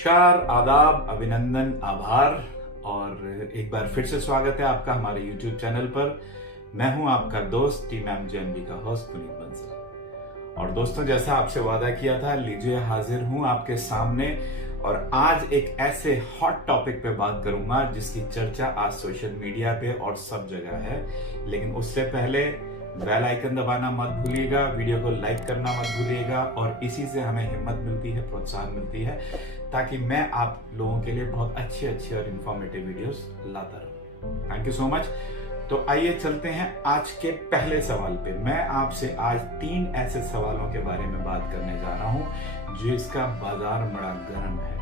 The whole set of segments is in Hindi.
नमस्कार, आदाब, अभिनंदन, आभार और एक बार फिर से स्वागत है आपका हमारे YouTube चैनल पर। मैं हूं आपका दोस्त टीम MJNB का होस्ट पुनीत बंसल। और दोस्तों, जैसा आपसे वादा किया था, लीजिए हाजिर हूं आपके सामने और आज एक ऐसे हॉट टॉपिक पे बात करूंगा जिसकी चर्चा आज सोशल मीडिया पे और सब जगह है। लेकिन उससे पहले बेल आइकन दबाना मत भूलिएगा, वीडियो को लाइक करना मत भूलिएगा और इसी से हमें हिम्मत मिलती है, प्रोत्साहन मिलती है ताकि मैं आप लोगों के लिए बहुत अच्छी और इंफॉर्मेटिव वीडियोस लाता रहूं। Thank you so much. तो आइए चलते हैं आज के पहले सवाल पे। मैं आपसे आज 3 ऐसे सवालों के बारे में बात करने जा रहा हूं जिसका बाजार बड़ा गर्म है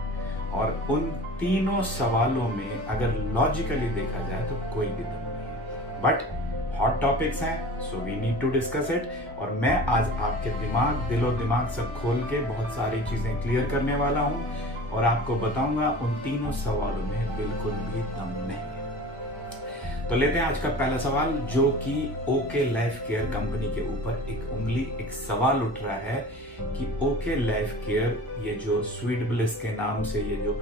और उन तीनों सवालों में अगर लॉजिकली देखा जाए तो कोई भी दम नहीं है, बट हॉट टॉपिक्स हैं, so we need to discuss it. और मैं आज आपके दिलो-दिमाग सब खोल के बहुत सारी चीजें क्लियर करने वाला हूं और आपको बताऊंगा उन तीनों सवालों में बिल्कुल भी दम नहीं है। तो लेते हैं आज का पहला सवाल, जो कि ओके लाइफ केयर कंपनी के ऊपर एक सवाल उठ रहा है कि ओके लाइफ केयर, ये जो स्वीट ब्लिस के नाम से ये जो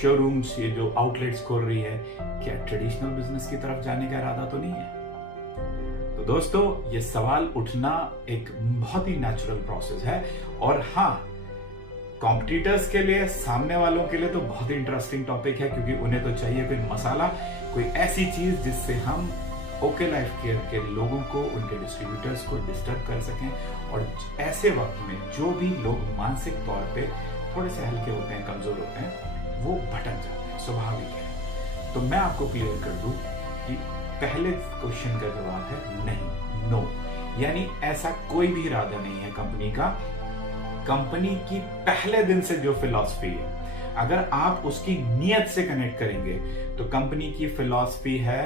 शोरूम्स, ये जो आउटलेट्स खोल रही है, क्या ट्रेडिशनल बिजनेस की तरफ जाने का इरादा तो नहीं है? तो दोस्तों, ये सवाल उठना एक बहुत ही नेचुरल प्रोसेस है और हाँ, कॉम्पिटिटर्स के लिए, सामने वालों के लिए तो बहुत ही इंटरेस्टिंग टॉपिक है, क्योंकि उन्हें तो चाहिए कोई मसाला, कोई ऐसी चीज जिससे हम ओके लाइफ केयर के लोगों को, उनके डिस्ट्रीब्यूटर्स को डिस्टर्ब कर सकें। और ऐसे वक्त में जो भी लोग मानसिक तौर पे थोड़े से हल्के होते हैं, कमजोर होते हैं, वो भटक जाते हैं, स्वाभाविक है। तो मैं आपको क्लियर कर दूं कि पहले क्वेश्चन का जवाब है नहीं, नो। यानी ऐसा कोई भी इरादा नहीं है कंपनी का। कंपनी की पहले दिन से जो फिलॉसफी है, अगर आप उसकी नीयत से कनेक्ट करेंगे तो कंपनी की फिलॉसफी है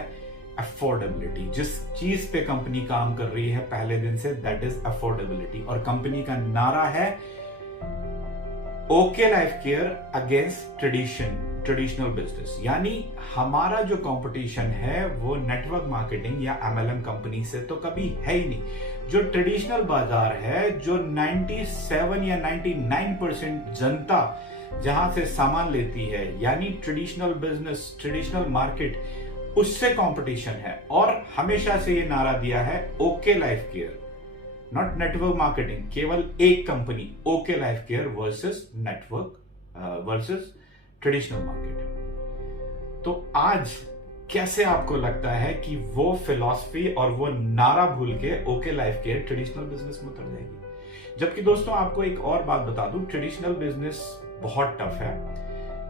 अफोर्डेबिलिटी। जिस चीज पे कंपनी काम कर रही है पहले दिन से, दैट इज अफोर्डेबिलिटी। और कंपनी का नारा है okay life care against traditional business. यानी हमारा जो कंपटीशन है वो नेटवर्क मार्केटिंग या MLM कंपनी से तो कभी है ही नहीं। जो ट्रेडिशनल बाजार है, जो 97 या 99% जनता जहां से सामान लेती है, यानी ट्रेडिशनल बिजनेस, ट्रेडिशनल मार्केट, उससे कंपटीशन है। और हमेशा से ये नारा दिया है okay life care, not network marketing. केवल एक company, okay life care versus network versus traditional market. तो आज कैसे आपको लगता है कि वो फिलॉसफी और वो नारा भूल के okay life care traditional business में उतर जाएगी? जबकि दोस्तों, आपको एक और बात बता दूं, ट्रेडिशनल बिजनेस बहुत टफ है।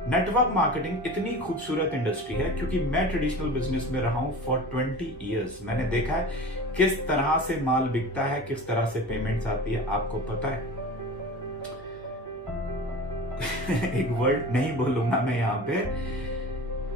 नेटवर्क मार्केटिंग इतनी खूबसूरत इंडस्ट्री है, क्योंकि मैं ट्रेडिशनल बिजनेस में रहा हूं फॉर 20 ईयर्स। मैंने देखा है किस तरह से माल बिकता है, किस तरह से पेमेंट्स आती है। आपको पता है एक वर्ड नहीं बोलूंगा मैं यहाँ पे,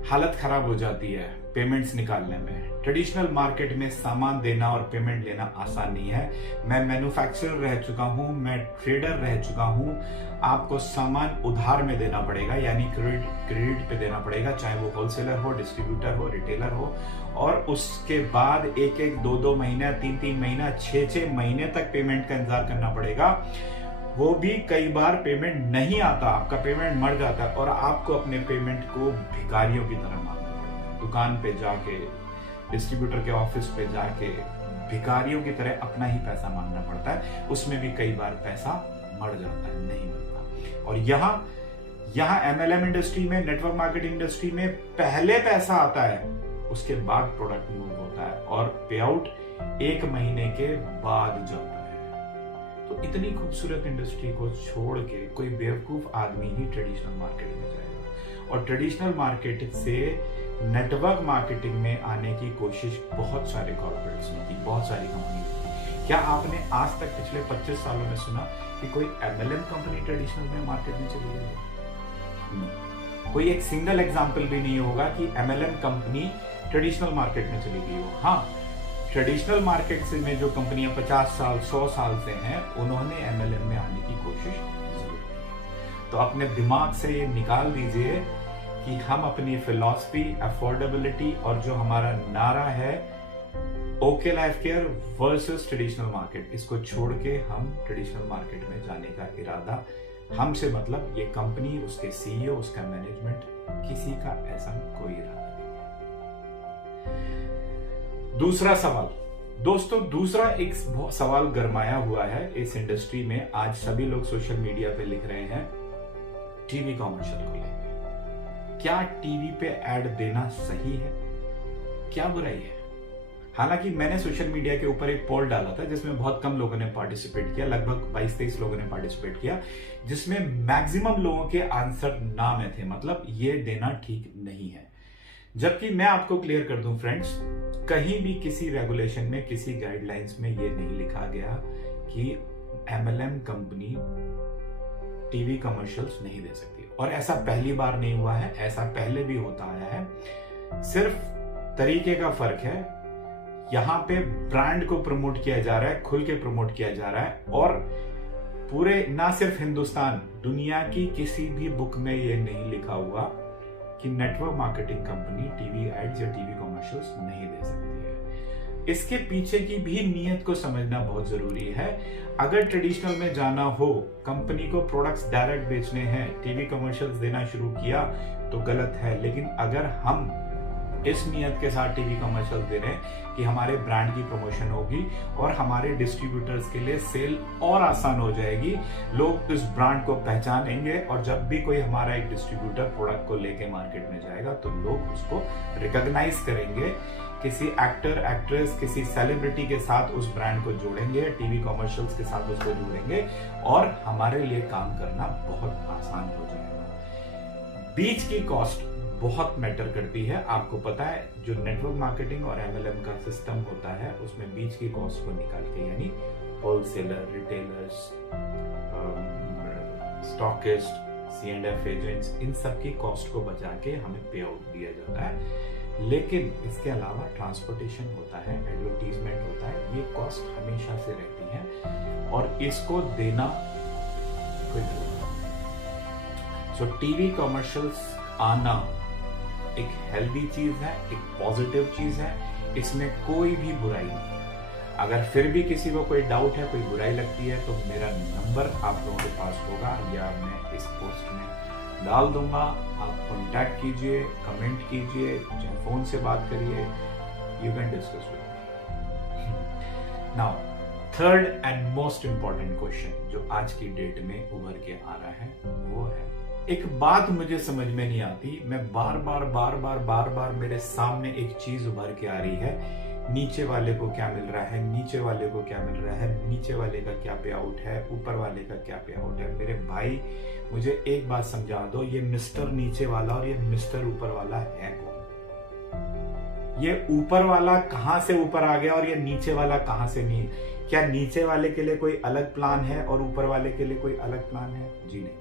हालत खराब हो जाती है पेमेंट्स निकालने में। ट्रेडिशनल मार्केट में सामान देना और पेमेंट लेना आसान नहीं है। मैं मैन्युफैक्चरर रह चुका हूं, मैं ट्रेडर रह चुका हूं। आपको सामान उधार में देना पड़ेगा, यानी क्रेडिट पे देना पड़ेगा, चाहे वो होलसेलर हो, डिस्ट्रीब्यूटर हो, रिटेलर हो। और उसके बाद 1-1, 2-2 महीना, 3-3 महीना, 6-6 महीने तक पेमेंट का इंतजार करना पड़ेगा। वो भी कई बार पेमेंट नहीं आता, आपका पेमेंट मर जाता है और आपको अपने पेमेंट को भिखारियों की तरह मांगना पड़ता है। दुकान पे जाके, डिस्ट्रीब्यूटर के ऑफिस पे जाके भिखारियों की तरह अपना ही पैसा मांगना पड़ता है। उसमें भी कई बार पैसा मर जाता है, नहीं मिलता। और यहाँ MLM इंडस्ट्री में, नेटवर्क मार्केटिंग इंडस्ट्री में पहले पैसा आता है, उसके बाद प्रोडक्ट मूव होता है और पे आउट 1 महीने के बाद जाता है। तो इतनी खूबसूरत इंडस्ट्री को छोड़ के कोई बेवकूफ आदमी ही ट्रेडिशनल मार्केट में जाएगा। और ट्रेडिशनल मार्केट से नेटवर्क मार्केटिंग में आने की कोशिश बहुत सारे कॉर्पोरेट्स ने की, बहुत सारी कंपनी की। क्या आपने आज तक पिछले 25 सालों में सुना कि कोई MLM कंपनी ट्रेडिशनल में मार्केट में चली गई है? कोई एक सिंगल एग्जाम्पल भी नहीं होगा कि MLM कंपनी ट्रेडिशनल मार्केट में चली गई हो। हाँ, ट्रेडिशनल मार्केट से में जो कंपनियां 50 साल, 100 साल से हैं, उन्होंने MLM में आने की कोशिश जरूर की। तो अपने दिमाग से ये निकाल दीजिए कि हम अपनी फिलॉसफी, अफोर्डेबिलिटी और जो हमारा नारा है okay life care versus traditional market, इसको छोड़ के हम ट्रेडिशनल मार्केट में जाने का इरादा हमसे मतलब ये कंपनी, उसके सीईओ, उसका मैनेजमेंट, किसी का ऐसा कोई इरादा नहीं है। दूसरा सवाल दोस्तों, दूसरा एक सवाल गरमाया हुआ है इस इंडस्ट्री में। आज सभी लोग सोशल मीडिया पे लिख रहे हैं टीवी कॉमर्शियल को लेकर, क्या टीवी पे ऐड देना सही है, क्या बुराई है? हालांकि मैंने सोशल मीडिया के ऊपर एक पोल डाला था जिसमें बहुत कम लोगों ने पार्टिसिपेट किया, लगभग 22-23 लोगों ने पार्टिसिपेट किया, जिसमें मैक्सिमम लोगों के आंसर ना में थे, मतलब ये देना ठीक नहीं है। जबकि मैं आपको क्लियर कर दूं फ्रेंड्स, कहीं भी किसी रेगुलेशन में, किसी गाइडलाइंस में ये नहीं लिखा गया कि एमएलएम कंपनी टीवी कमर्शियल्स नहीं दे सकती। और ऐसा पहली बार नहीं हुआ है, ऐसा पहले भी होता आया है। सिर्फ तरीके का फर्क है। यहां पे ब्रांड को प्रमोट किया जा रहा है, खुल के प्रमोट किया जा रहा है, और पूरे ना सिर्फ हिंदुस्तान, दुनिया की किसी भी बुक में ये नहीं लिखा हुआ कि network marketing company TV ads या टीवी कमर्शियल्स नहीं दे सकती है। इसके पीछे की भी नीयत को समझना बहुत जरूरी है। अगर ट्रेडिशनल में जाना हो, कंपनी को प्रोडक्ट्स डायरेक्ट बेचने हैं, टीवी कमर्शियल्स देना शुरू किया तो गलत है। लेकिन अगर हम इस नियत के साथ टीवी कमर्शियल दे रहे हैं कि हमारे ब्रांड की प्रमोशन होगी और हमारे डिस्ट्रीब्यूटर्स के लिए सेल और आसान हो जाएगी, लोग इस ब्रांड को पहचानेंगे, और जब भी कोई हमारा एक डिस्ट्रीब्यूटर प्रोडक्ट को लेके मार्केट में जाएगा तो लोग उसको रिकॉग्नाइज करेंगे, किसी एक्टर, एक्ट्रेस, किसी सेलिब्रिटी के साथ उस ब्रांड को जोड़ेंगे, टीवी कमर्शियल्स के साथ उसको जोड़ेंगे, और हमारे लिए काम करना बहुत आसान हो जाएगा। बीच की कॉस्ट बहुत मैटर करती है। आपको पता है, जो नेटवर्क मार्केटिंग और एमएलएम का सिस्टम होता है उसमें बीच की कॉस्ट को निकाल के, यानी wholesaler, retailers, stockist, C&F agents, इन सब की कॉस्ट को बचा के हमें पे आउट दिया जाता है। लेकिन इसके अलावा ट्रांसपोर्टेशन होता है, एडवर्टीजमेंट होता है, ये कॉस्ट हमेशा से रहती है और इसको देना कोई गलत नहीं। सो टीवी कमर्शियल्स आना एक हेल्दी चीज है, एक पॉजिटिव चीज है, इसमें कोई भी बुराई नहीं है। अगर फिर भी किसी को कोई डाउट है, कोई बुराई लगती है, तो मेरा नंबर आप लोगों के पास होगा या मैं इस पोस्ट में डाल दूंगा। आप कांटेक्ट कीजिए, कमेंट कीजिए, चाहे फोन से बात करिए, you can discuss with me. Now third and most important question जो आज की डेट में उभर के आ रहा है वो है, एक बात मुझे समझ में नहीं आती, मैं बार बार मेरे सामने एक चीज उभर के आ रही है, नीचे वाले को क्या मिल रहा है, नीचे वाले को क्या मिल रहा है, नीचे वाले का क्या पे आउट है, ऊपर वाले का क्या पे आउट है। मेरे भाई मुझे एक बात समझा दो, ये मिस्टर नीचे वाला और ये मिस्टर ऊपर वाला है कौन? ये ऊपर वाला कहां से ऊपर आ गया और ये नीचे वाला कहां से नहीं? क्या नीचे वाले के लिए कोई अलग प्लान है और ऊपर वाले के लिए कोई अलग प्लान है? जी नहीं,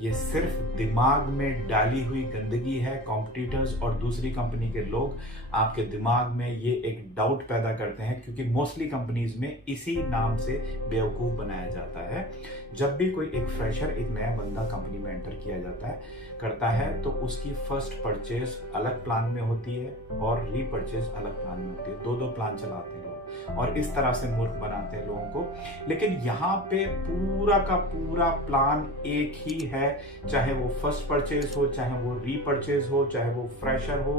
ये सिर्फ दिमाग में डाली हुई गंदगी है। कॉम्पिटिटर्स और दूसरी कंपनी के लोग आपके दिमाग में ये एक डाउट पैदा करते हैं, क्योंकि मोस्टली कंपनीज में इसी नाम से बेवकूफ बनाया जाता है। जब भी कोई एक फ्रेशर, एक नया बंदा कंपनी में एंटर किया जाता है, करता है, तो उसकी फर्स्ट परचेज अलग प्लान में होती है और रीपरचेज अलग प्लान में होती है। दो प्लान चलाते हैं लोग और इस तरह से मूर्ख बनाते हैं लोगों को। लेकिन यहाँ पे पूरा का पूरा प्लान एक ही है, चाहे वो फर्स्ट परचेज हो, चाहे वो रीपरचेज हो, चाहे वो फ्रेशर हो,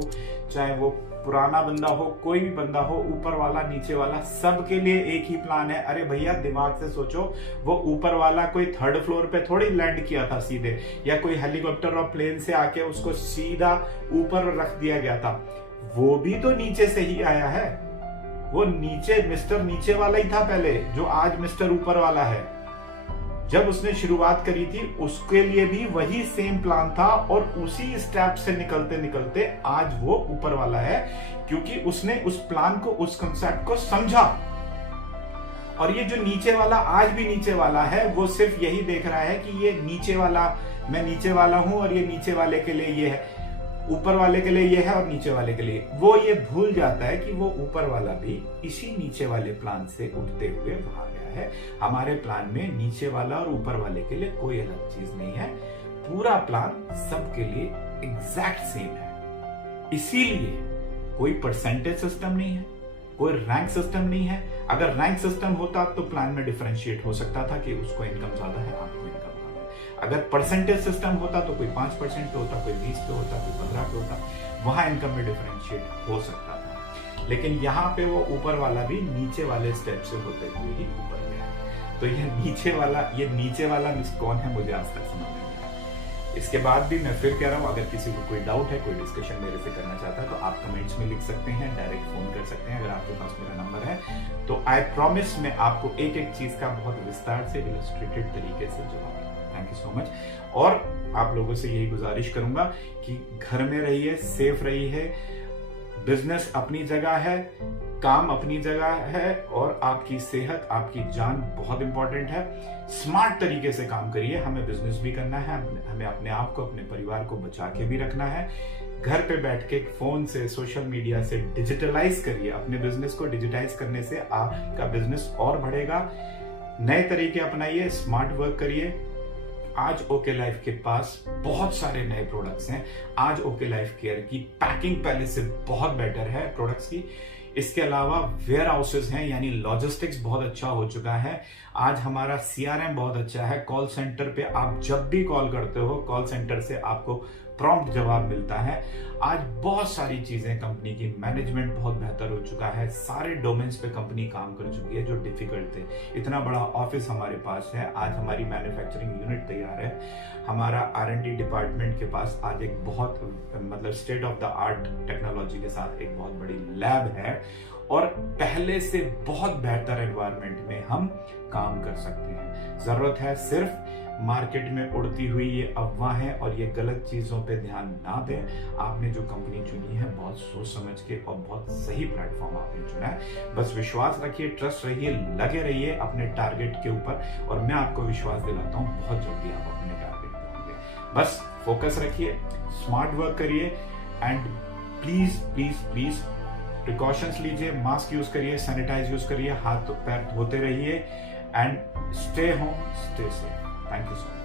चाहे वो पुराना बंदा हो, कोई भी बंदा हो, ऊपर वाला नीचे वाला, सबके लिए एक ही प्लान है। अरे भैया दिमाग से सोचो, वो ऊपर वाला कोई थर्ड फ्लोर पे थोड़ी लैंड किया था सीधे, या कोई हेलीकॉप्टर और प्लेन से आके उसको सीधा ऊपर रख दिया गया था, वो भी तो नीचे से ही आया है। वो नीचे मिस्टर नीचे वाला ही था पहले, जो आज मिस्टर ऊपर वाला है। जब उसने शुरुआत करी थी उसके लिए भी वही सेम प्लान था और उसी स्टेप से निकलते निकलते आज वो ऊपर वाला है, क्योंकि उसने उस प्लान को, उस कंसेप्ट को समझा। और ये जो नीचे वाला आज भी नीचे वाला है, वो सिर्फ यही देख रहा है कि ये नीचे वाला, मैं नीचे वाला हूं और ये नीचे वाले के लिए ये है, ऊपर वाले के लिए ये है और नीचे वाले के लिए। वो ये भूल जाता है कि वो ऊपर वाला भी इसी नीचे वाले प्लान से उठते हुए वहां गया है। हमारे प्लान में नीचे वाला और ऊपर वाले के लिए कोई अलग चीज नहीं है, पूरा प्लान सबके लिए एग्जैक्ट सेम है। इसीलिए कोई परसेंटेज सिस्टम नहीं है, कोई रैंक सिस्टम नहीं है। अगर रैंक सिस्टम होता तो प्लान में डिफरेंशिएट हो सकता था कि उसको इनकम ज्यादा है, आपको इनकम कम है। अगर परसेंटेज सिस्टम होता तो कोई 5% पे होता, कोई 20 पे होता, कोई 15 पे होता, वहां इनकम में डिफरेंशिएट हो सकता था। लेकिन यहाँ पे वो ऊपर वाला भी नीचे वाले स्टेप से होते हुए ही ऊपर गया। तो ये नीचे वाला मिस कौन है, मुझे आज तक समझ नहीं आया। इसके बाद भी मैं फिर कह रहा हूँ, अगर किसी को कोई डाउट है, कोई डिस्कशन मेरे से करना चाहता है, तो आप कमेंट्स में लिख सकते हैं, डायरेक्ट फोन कर सकते हैं अगर आपके पास मेरा नंबर है। तो आई प्रॉमिस मैं आपको एक एक चीज का बहुत विस्तार से इलस्ट्रेटेड तरीके से जवाब दूंगा। Thank you so much. और आप लोगों से यही गुजारिश करूंगा कि घर में रहिए, सेफ रहिए, बिजनेस अपनी जगह है, काम अपनी जगह है, और आपकी सेहत, आपकी जान बहुत इंपॉर्टेंट है। स्मार्ट तरीके से काम करिए। हमें बिजनेस भी करना है, हमें अपने आप को, अपने परिवार को बचा के भी रखना है। घर पे बैठ के फोन से, सोशल मीडिया से डिजिटलाइज करिए। अपने बिजनेस को डिजिटाइज करने से आपका बिजनेस और बढ़ेगा। नए तरीके अपनाइए, स्मार्ट वर्क करिए। आज ओके लाइफ के पास बहुत सारे नए प्रोडक्ट्स हैं। आज ओके लाइफ केयर की पैकिंग पहले से बहुत बेटर है प्रोडक्ट्स की। इसके अलावा वेयर हाउसेज हैं, यानी लॉजिस्टिक्स बहुत अच्छा हो चुका है। आज हमारा CRM बहुत अच्छा है। कॉल सेंटर पे आप जब भी कॉल करते हो, कॉल सेंटर से आपको प्रॉम्प्ट जवाब मिलता है। आज बहुत सारी चीजें, कंपनी की मैनेजमेंट बहुत बेहतर हो चुका है। सारे डोमेन्स पे कंपनी काम कर चुकी है जो डिफिकल्ट थे। इतना बड़ा ऑफिस हमारे पास है। आज हमारी मैन्युफैक्चरिंग यूनिट तैयार है। हमारा R&D डिपार्टमेंट के पास आज एक बहुत state of the art technology के साथ एक बहुत बड़ी लैब है, और पहले से बहुत बेहतर एनवायरनमेंट में हम काम कर सकते हैं। जरूरत है सिर्फ मार्केट में उड़ती हुई ये अफवाहें और ये गलत चीजों पे ध्यान ना दें। आपने जो कंपनी चुनी है बहुत सोच समझ के और बहुत सही प्लेटफॉर्म आपने चुना है। बस विश्वास रखिए, ट्रस्ट रहिए, लगे रहिए अपने टारगेट के ऊपर, और मैं आपको विश्वास दिलाता हूं बहुत जल्दी आप अपने टारगेट पे होंगे। बस फोकस रखिए, स्मार्ट वर्क करिए, and please please please precautions लीजिए, मास्क यूज करिए, सैनिटाइज यूज करिए, हाथ पैर धोते रहिए, and stay home, stay safe. Thank you so much.